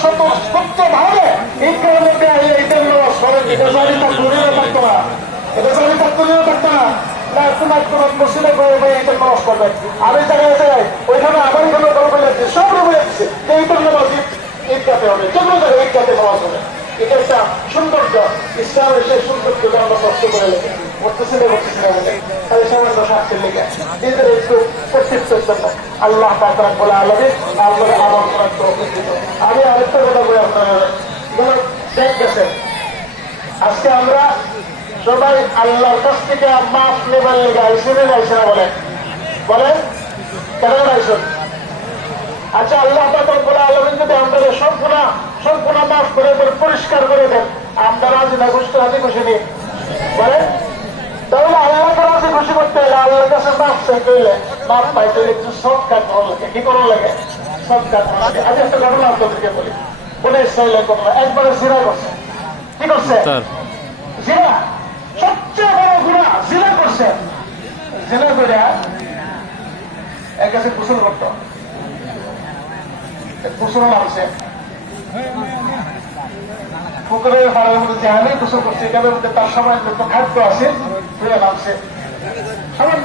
সত্যভাবে ঈদগাহের মধ্যে আইলে ঈদের নামাজ পড়েন, এটা জানি থাকতো না, এটা জানি থাকতো না, না তোমার তোমার মসজিদে ঈদের নামাজ করবেন। আমি জায়গায় যাই ওইখানে আমার কোনো গল্প যাচ্ছে, সব রকম যাচ্ছে যে ঈদের নামাজ ঈদগাতে হবে, যেগুলো জায়গায় ঈদগাতে নামাজ হবে। এটা একটা সৌন্দর্য, ইসলামের সেই সৌন্দর্যকে আমরা কষ্ট করে লেগে করতেছি না বলে তাই সামান্য স্বার্থের লেগে নিজের একটু কর্তৃত্বের জন্য আল্লাহ পাক বলে আলাদা আপনারা আমার আমি আরেকটা কথা বলে আপনারা দেখ গেছেন। আজকে আমরা সবাই আল্লাহর কাছ থেকে মাফ নেবার লেগে আইসেন আইসেনা বলেন কেন আইসেন? আচ্ছা, আল্লাহ বলে আলমিন যদি আমাদের সম্পূর্ণ মাফ করে পরিষ্কার করে দেন, আমরা রাজি না রাজি খুশি নেই বলেন? তাহলে আল্লাহকে রাজি খুশি করতে হলে আল্লাহর কাছে মাফ চাইতে হলে মাফ পাইতে হলে একটু সব কাজ করা লাগে। কি করা লাগে? সব কাজ করা লাগে। আচ্ছা, একটা ঘটনা আপনাদেরকে বলি। বলে ইসরায়েলের ঘটনা, একবারে জিনা করছে। কি করছে? জিনা, সবচেয়ে বড় গুণা জিনা করছে। জিনা করে এক কাছে গোসল করত, গোসল নামছে পুকুরের পাড়ের মধ্যে যেখানেই গোসল করছে, এখানের মধ্যে তার সামান্য খাদ্য আছে, নামছে সামান্য